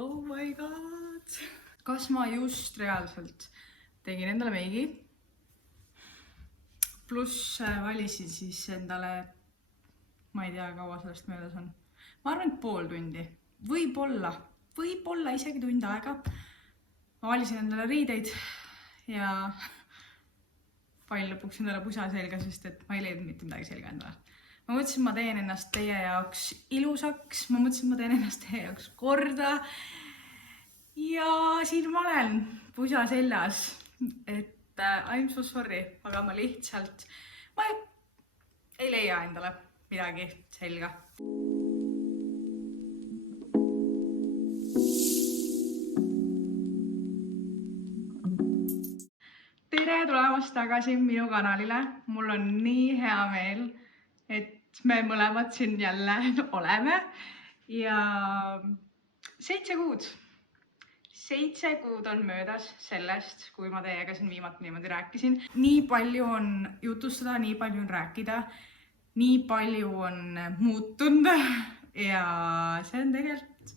Oh my god. Kas ma just reaalselt tegin endale meigi, pluss valisin siis endale, ma ei tea, kaua sellest möödas on. Ma arvan, et pool tundi, võib-olla isegi tund aega. Ma valisin endale riideid ja panin lõpuks endale pusa selga, sest et ma ei leidnud mitte midagi selga endale. Ma mõtlesin, ma teen ennast teie jaoks ilusaks, ma mõtlesin, ma teen ennast teie jaoks korda. Ja siin ma olen pusa seljas, et I'm so sorry, aga ma lihtsalt ei leia endale midagi selga. Tere tulemast tagasi minu kanalile. Mul on nii hea meel, et me mõlemad siin jälle oleme ja 7 kuud. 7 kuud on möödas sellest, kui ma teiega siin viimati niimoodi rääkisin. Nii palju on jutustada, nii palju on rääkida, nii palju on muutunud ja see on tegelikult,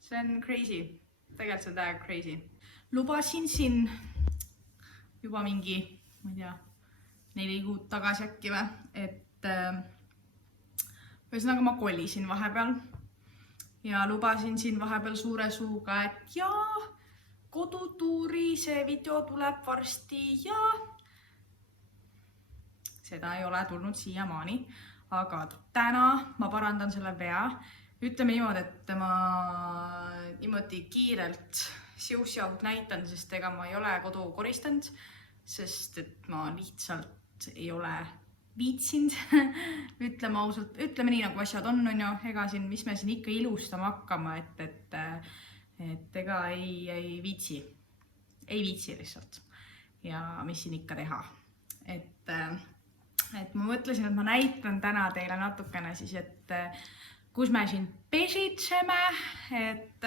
see on crazy. Tegelikult see on täiega crazy. Lubasin siin juba mingi, ma ei tea, 4 kuud tagasi äkki või, et ühesõnaga ma kolisin vahepeal ja lubasin siin vahepeal suure suuga, et jaa, kodutuuri see video tuleb varsti ja seda ei ole tulnud siiamaani, aga täna ma parandan selle vea. Ütleme niimoodi, et ma niimoodi kiirelt siuksjalt näitan, sest ega ma ei ole kodu koristanud, sest et ma lihtsalt ei ole viitsinud, ütleme ausalt, ütleme nii nagu asjad on ju, ega siin, mis me siin ikka ilustama hakkama, et ega ei viitsi lihtsalt ja mis siin ikka teha. Et ma mõtlesin, et ma näitan täna teile natukene siis, et kus me siin pesitseme, et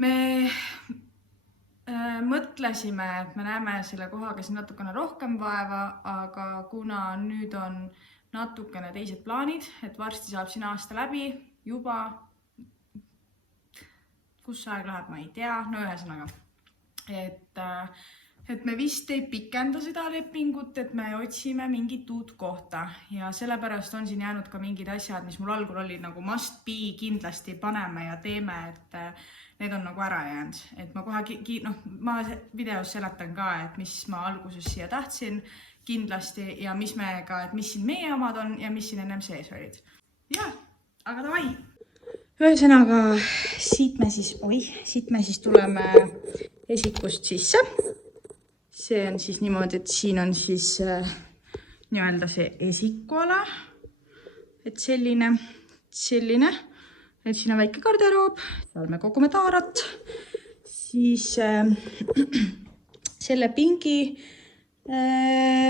me mõtlesime, et me näeme selle kohaga siin natukene rohkem vaeva, aga kuna nüüd on natukene teised plaanid, et varsti saab siin aasta läbi juba, kus aeg läheb, ma ei tea, no ühesõnaga, et me vist ei pikenda seda lepingut, et me otsime mingit uut kohta ja sellepärast on siin jäänud ka mingid asjad, mis mul algul oli nagu must be, kindlasti paneme ja teeme, et need on nagu ära jäänud, et ma kohe, ma videos seletan ka, et mis ma alguses siia tahtsin kindlasti ja mis meiega, et mis siin meie omad on ja mis siin ennem sees olid. Ja, aga davai! Ühesõnaga, siit me siis tuleme esikust sisse. See on siis niimoodi, et siin on siis nii-öelda see esikuala, et selline, et siin on väike garderoob, seal me kogume taarat, siis selle pingi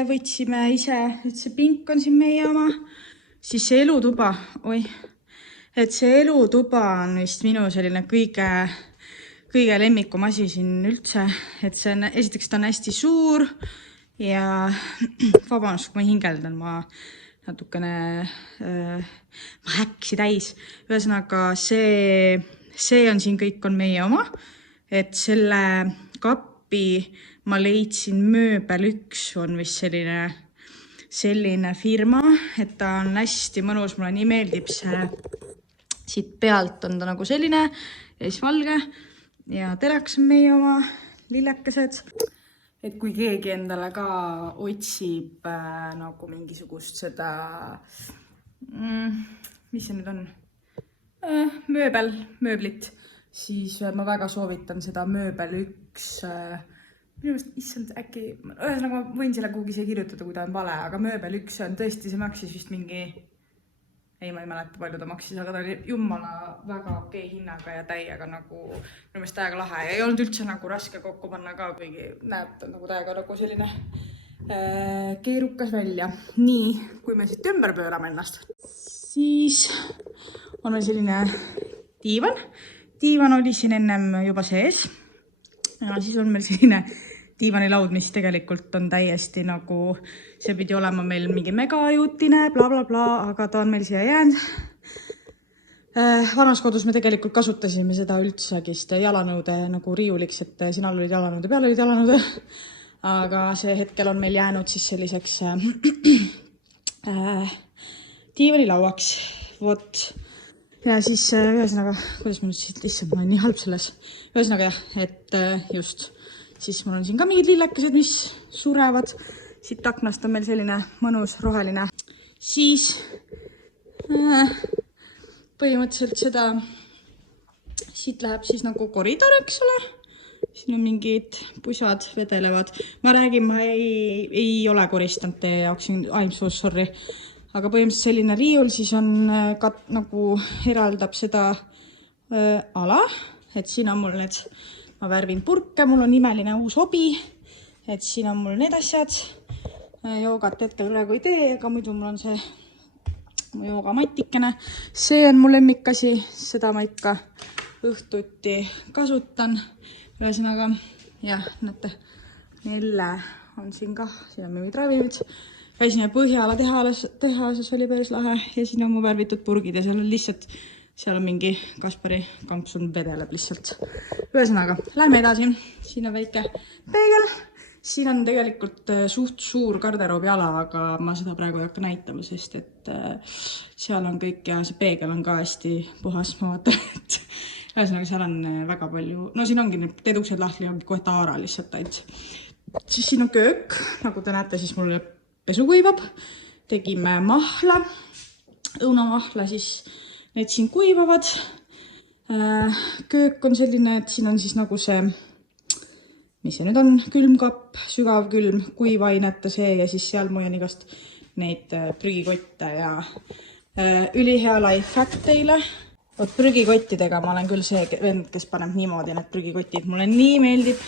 võtsime ise, et see pink on siin meie oma, siis see elutuba, et see elutuba on vist minu selline kõige lemmikum asi siin üldse, et see on, esiteks ta on hästi suur ja vabandust, kui ma hingeldan, ma natukene ma häksi täis. Ühesõnaga, see on siin kõik on meie oma, et selle kappi ma leidsin Mööbel 1 on vist selline firma, et ta on hästi mõnus, mulle nii meeldib see. Siit pealt on ta nagu selline ja siis valge ja teleks on meie oma lillekesed. Et kui keegi endale ka otsib nagu mingisugust seda, mis see nüüd on, mööblit, siis ma väga soovitan seda Mööbel 1, minu meelest, issand, äkki, ühesõnaga ma võin selle kuhugi siia kirjutada, kui ta on vale, aga Mööbel 1 on tõesti, see maksis vist mingi, ma ei mäleta palju ta maksis, aga ta oli jummala väga okei hinnaga ja täiega nagu, minu meelest täiega lahe ja ei olnud üldse nagu raske kokku panna ka, kuigi näeb nagu täiega nagu selline keerukas välja. Nii, kui me siit ümber pöörame ennast, siis on meil selline diivan. Diivan oli siin ennem juba sees ja siis on meil selline diivanilaud, mis tegelikult on täiesti nagu, see pidi olema meil mingi megajutine, bla bla bla, aga ta on meil siia jäänud. Vanas kodus me tegelikult kasutasime seda üldsagist jalanõude nagu riiuliks, et sinal olid jalanõude, peal olid jalanõude. Aga see hetkel on meil jäänud siis selliseks diivanilauaks. Vot. Ja siis ühesõnaga, kuidas ma nüüd siit lihtsalt, ma olen nii halb selles. Ühesõnaga jah, et just. Siis mul on siin ka mingid lillekesed, mis surevad. Siit aknast on meil selline mõnus roheline. Siis põhimõtteliselt seda, siit läheb siis nagu koridor, eks ole. Siin on mingid pusad vedelevad. Ma räägin, ma ei ole koristanud teie jaoks, I'm so sorry. Aga põhimõtteliselt selline riiul siis on nagu eraldab seda ala. Et siin on mul need, ma värvin purke, mul on imeline uus hobi. Et siin on mul need asjad. Joogat hetkel praegu ei tee, aga muidu mul on see mu joogamattikene. See on mu lemmikasi, seda ma ikka õhtuti kasutan. Ühesõnaga, jah, näete, Nelle on siin ka, siin on mingid ravimid. Käisime Põhjala tehases oli päris lahe ja siin on mu värvitud purgid ja seal on lihtsalt, seal on mingi Kaspari kampsun vedeleb lihtsalt. Ühesõnaga, lähme edasi. Siin on väike peegel. Siin on tegelikult suht suur garderoobi ala, aga ma seda praegu ei hakka näitama, sest et seal on kõik ja see peegel on ka hästi puhas, ma vaatan, et ühesõnaga, seal on väga palju, no siin ongi need teeduksed lahti, ongi kohe taara lihtsalt ainult. Siis siin on köök, nagu te näete, siis mul pesu kuivab. Tegime mahla, õunamahla, siis need siin kuivavad. Köök on selline, et siin on siis nagu see, mis see nüüd on, külmkapp, sügav külm, kuivainete see ja siis seal muu on igast neid prügikotte ja ülihea lifehack teile. Vot prügikottidega ma olen küll see vend, kes paneb niimoodi need prügikotid. Mulle nii meeldib,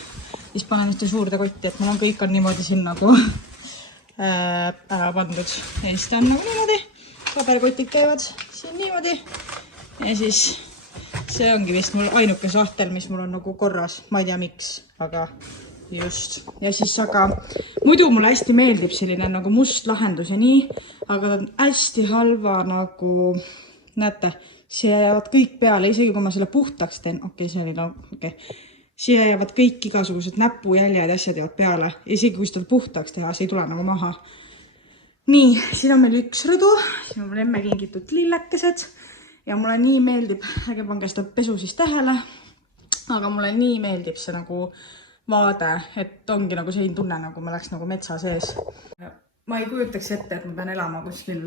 siis panen ühte suurde kotti, et mul on kõik on niimoodi siin nagu ära pandud. Ja siis ta on nagu niimoodi, paberkotid käivad siin niimoodi. Ja siis see ongi vist mul ainuke sahtel, mis mul on nagu korras. Ma ei tea miks, aga just. Ja siis aga muidu mulle hästi meeldib selline nagu must lahendus ja nii, aga ta on hästi halva nagu, näete, siia jäävad kõik peale, isegi kui ma selle puhtaks teen, see oli okei. Siia jäävad kõik igasugused näpujäljed ja asjad jäävad peale. Isegi kui seda puhtaks teha, see ei tule nagu maha. Nii, siin on meil üks rõdu. Siin on mul emme kingitud lillekesed. Ja mulle nii meeldib, äge pange seda pesu siis tähele. Aga mulle nii meeldib see nagu vaade, et ongi nagu selline tunne, nagu ma läks nagu metsa sees. Ma ei kujutaks ette, et ma pean elama kuskil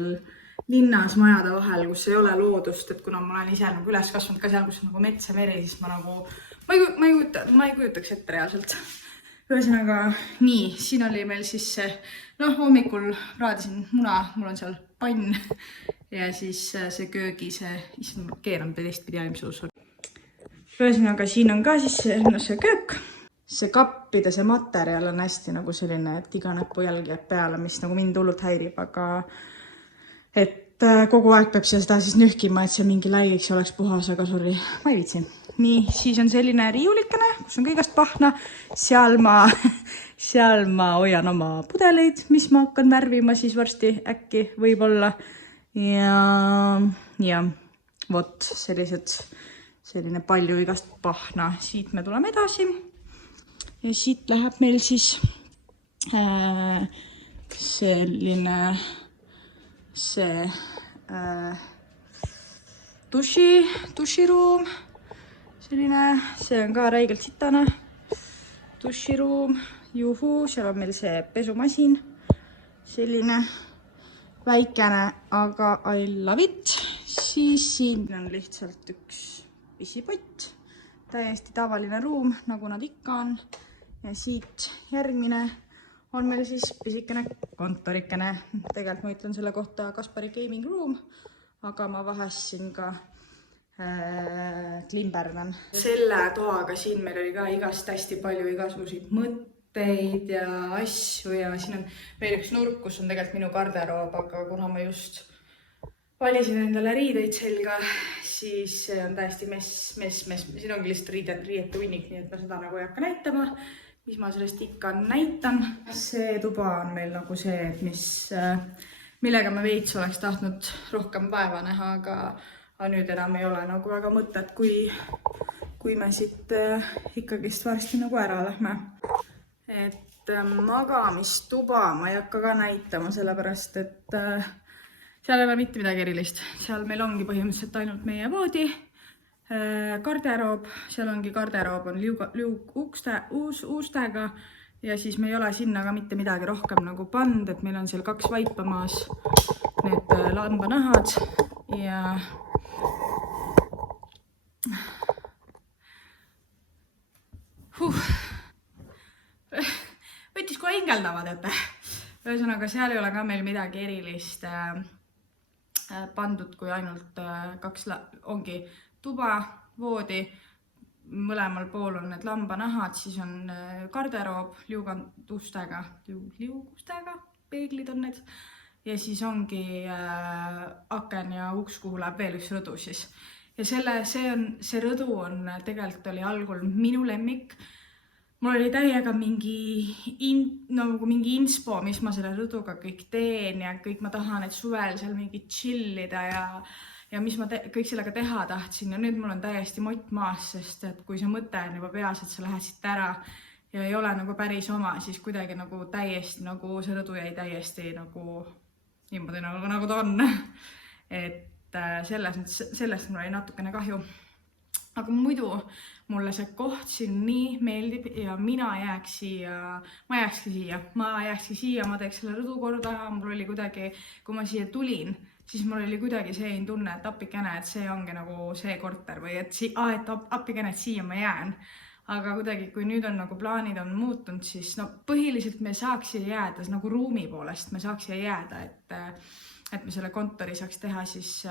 linnas majade vahel, kus ei ole loodust, et kuna ma olen ise nagu üles kasvanud ka seal, kus on nagu mets ja meri, siis ma nagu, ma ei kujutaks ette reaalselt. Ühesõnaga, nii, siin oli meil siis see, hommikul raadisin muna, mul on seal pann ja siis see köögi, see keeran teistpidi aimsuus. Ühesõnaga, siin on ka siis see köök. See kappide, see materjal on hästi nagu selline, et iga näpujälg jääb peale, mis nagu mind hullult häirib, aga et kogu aeg peab seda siis nühkima, et see mingi läigiks oleks puhas, aga sorry, ma ei viitsi. Nii, siis on selline riiulikene, kus on kõigast pahna. Seal ma hoian oma pudeleid, mis ma hakkan värvima siis varsti äkki võib-olla. Ja vot selline palju igast pahna. Siit me tuleme edasi. Ja siit läheb meil siis selline see duširuum, selline, see on ka räigelt sitane duširuum, juhu, seal on meil see pesumasin, selline väikene, aga I love it. Siis siin on lihtsalt üks pisipott, täiesti tavaline ruum, nagu nad ikka on. Ja siit järgmine on meil siis pisikene kontorikene. Tegelikult ma ütlen selle kohta Kaspari gaming room, aga ma vahessin ka klimberdan. Selle toaga siin meil oli ka igast hästi palju igasuguseid mõtteid ja asju ja siin on veel üks nurk, kus on tegelikult minu garderoob, aga kuna ma just valisin endale riideid selga, siis see on täiesti mess. Siin ongi lihtsalt riiete hunnik, nii et ma seda nagu ei hakka näitama. Mis ma sellest ikka näitan. See tuba on meil nagu see, et millega ma veits oleks tahtnud rohkem päeva näha, aga nüüd enam ei ole nagu väga mõtet, kui me siit ikkagist varsti nagu ära lähme. Et magamistuba ma ei hakka ka näitama, sellepärast et seal ei ole mitte midagi erilist. Seal meil ongi põhimõtteliselt ainult meie voodi, garderoob, seal ongi garderoob on ustega ja siis me ei ole sinna ka mitte midagi rohkem nagu pannud, et meil on seal 2 vaipa maas, need lambanahad ja võttis kohe hingeldavad, et ühesõnaga seal ei ole ka meil midagi erilist pandud, kui ainult 2 ongi tuba, voodi, mõlemal pool on need lambanahad, siis on garderoob liugustega, peeglid on need ja siis ongi aken ja uks, kuhu läheb veel üks rõdu siis. Ja see rõdu on tegelikult oli algul minu lemmik. Mul oli täiega mingi inspo, mis ma selle rõduga kõik teen ja kõik ma tahan, et suvel seal mingi chillida ja mis ma kõik sellega teha tahtsin ja nüüd mul on täiesti mott maas, sest et kui see mõte on juba peas, et sa lähed siit ära ja ei ole nagu päris oma, siis kuidagi nagu täiesti nagu see rõdu jäi täiesti nagu niimoodi nagu ta on. Et sellest mul oli natukene kahju. Aga muidu mulle see koht siin nii meeldib ja ma jääkski siia, ma teeks selle rõdu korda, mul oli kuidagi, kui ma siia tulin, siis mul oli kuidagi see tunne, et appikene, et see ongi nagu see korter või et appikene, et siia ma jään. Aga kuidagi, kui nüüd on nagu plaanid on muutunud, siis no põhiliselt me saaks siia jääda, nagu ruumi poolest me saaks siia jääda, et me selle kontori saaks teha siis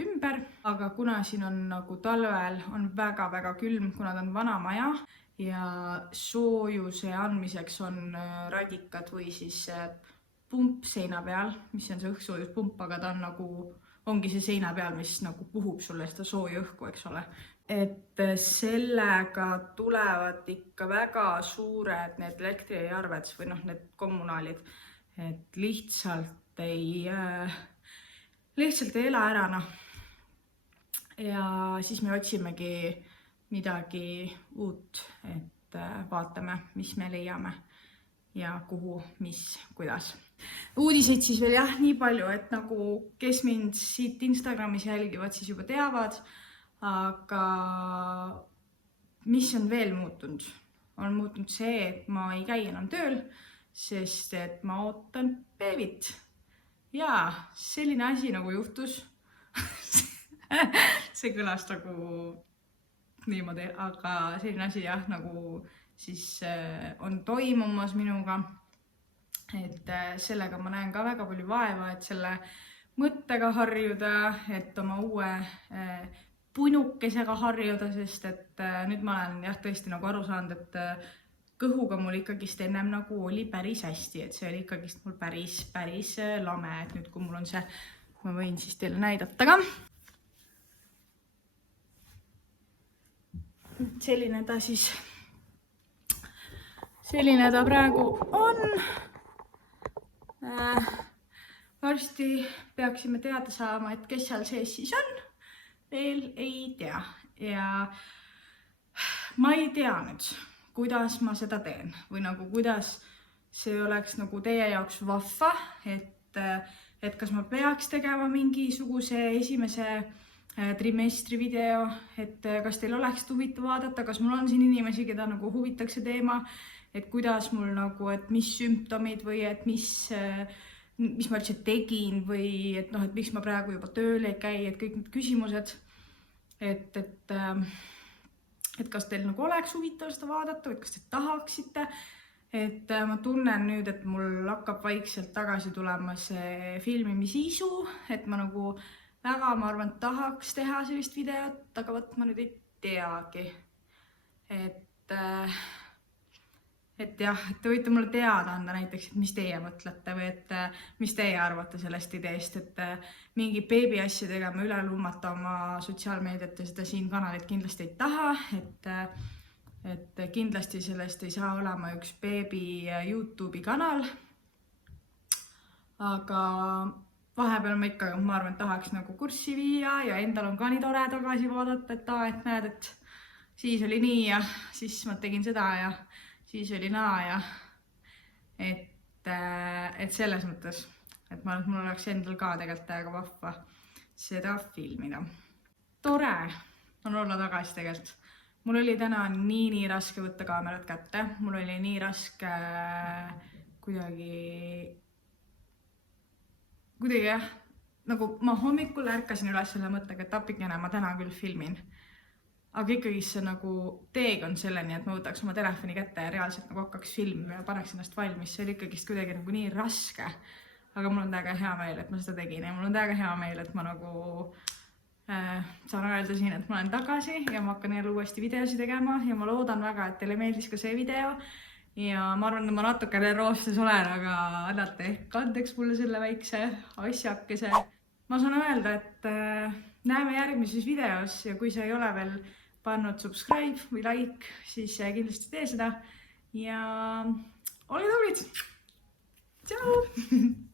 ümber, aga kuna siin on nagu talvel on väga-väga külm, kuna ta on vana maja ja soojuse andmiseks on radikad või siis pump seina peal, mis on see õhksoojuspump, aga ta on nagu, ongi see seina peal, mis nagu puhub sulle seda sooja õhku, eks ole. Et sellega tulevad ikka väga suured need elektriarved või noh, need kommunaalid, et lihtsalt ei ela ära, noh. Ja siis me otsimegi midagi uut, et vaatame, mis me leiame ja kuhu, mis, kuidas. Uudiseid siis veel jah, nii palju, et nagu kes mind siit Instagramis jälgivad, siis juba teavad, aga mis on veel muutunud? On muutunud see, et ma ei käi enam tööl, sest et ma ootan beebit. Ja selline asi nagu juhtus. See kõlas nagu niimoodi, aga selline asi jah, nagu siis on toimumas minuga. Et sellega ma näen ka väga palju vaeva, et selle mõttega harjuda, et oma uue punukesega harjuda, sest et nüüd ma olen jah tõesti nagu aru saanud, et kõhuga mul ikkagist ennem nagu oli päris hästi, et see oli ikkagist mul päris lame, et nüüd kui mul on see, ma võin siis teile näidata ka. Selline ta praegu on. Varsti peaksime teada saama, et kes seal sees siis on. Veel ei tea ja ma ei tea nüüd, kuidas ma seda teen või nagu kuidas see oleks nagu teie jaoks vahva, et kas ma peaks tegema mingisuguse esimese trimestri video, et kas teil oleks huvitav vaadata, kas mul on siin inimesi, keda nagu huvitaks see teema, et kuidas mul nagu, et mis sümptomid või et mis ma üldse tegin või et noh, et miks ma praegu juba tööl ei käi, et kõik need küsimused, et kas teil nagu oleks huvitav seda vaadata või kas te tahaksite, et ma tunnen nüüd, et mul hakkab vaikselt tagasi tulema see filmimisisu, et ma nagu väga, ma arvan, tahaks teha sellist videot, aga võt ma nüüd ei teagi, et jah, et te võite mulle teada anda näiteks, et mis teie mõtlete või et mis teie arvate sellest ideest, et mingi beebi asjadega me üle lummata oma sotsiaalmeediat ja seda siin kanalit kindlasti ei taha, et kindlasti sellest ei saa olema üks beebi YouTube'i kanal, aga vahepeal ma ikka, ma arvan, et tahaks nagu kurssi viia ja endal on ka nii tore tagasi vaadata, et näed, et siis oli nii ja siis ma tegin seda ja siis oli naa ja et selles mõttes, et ma arvan, et mul oleks endal ka tegelikult täiega vahva seda filmida. Tore on olla tagasi tegelikult. Mul oli täna nii raske võtta kaamerat kätte, mul oli nii raske kuidagi jah, nagu ma hommikul ärkasin üles selle mõttega, et apikene, ma täna küll filmin. Aga ikkagi see nagu teekond selleni, et ma võtaks oma telefoni kätte ja reaalselt nagu hakkaks filmima ja paneks ennast valmis, see oli ikkagi kuidagi nagu nii raske. Aga mul on täiega hea meel, et ma seda tegin ja mul on täiega hea meel, et ma nagu saan öelda siin, et ma olen tagasi ja ma hakkan jälle uuesti videosi tegema ja ma loodan väga, et teile meeldis ka see video. Ja ma arvan, et ma natukene roostes olen, aga annate ehk andeks mulle selle väikse asjakese. Ma saan öelda, et näeme järgmises videos ja kui sa ei ole veel pannud subscribe või like, siis kindlasti tee seda ja ole tublid! Tšau!